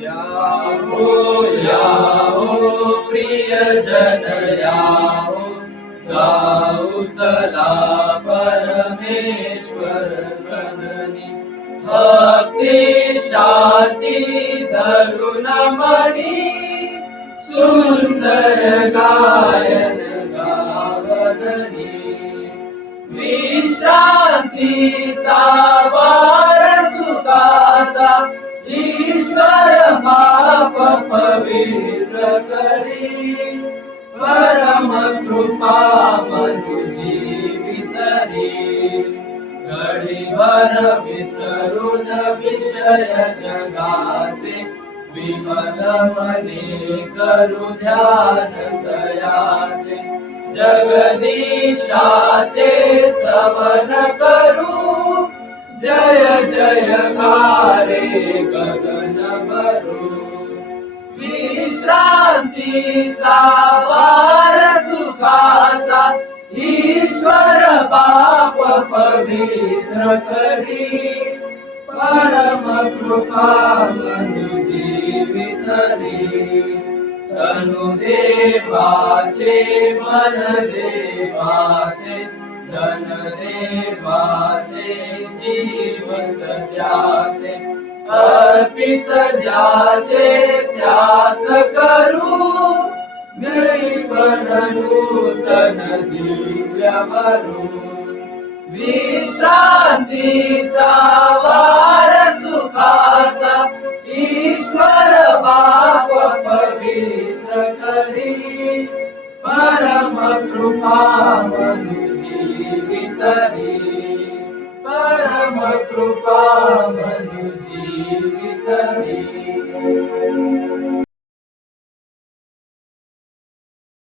Yahoo प्रियजन Yahoo, जाऊ चला परमेश्वर सदनी. भक्ती शांती धरुण मणी, सुंदर गायन गावदनी. विश्रांतीचा वार सुखाचा, ईश्वर पाप पवित्र करी. परम कृपा मजु जीवितरी. घडीभर विसरून विषय जगाचे, विमल मने करू ध्यान दयाचे. जगदीशाचे स्तवन करू, जय जयकारे गगन भरू. विश्रांतीचा वार सुखाचा, ईश्वर पाप पवित्र करी. परम कृपा मनु जीवितरी. तनु देवाचे मन देवाचे, धन देवाचे जीवन त्याचे. अर्पित ज्याचे त्यास करू, दैवन नूतन दिव्य भरू. विश्रांतीचा वार सुखाचा, ईश्वर बाप पवित्र करी. परम कृपा मनु जीवितरी. परम कृपा मनु जीवितरी.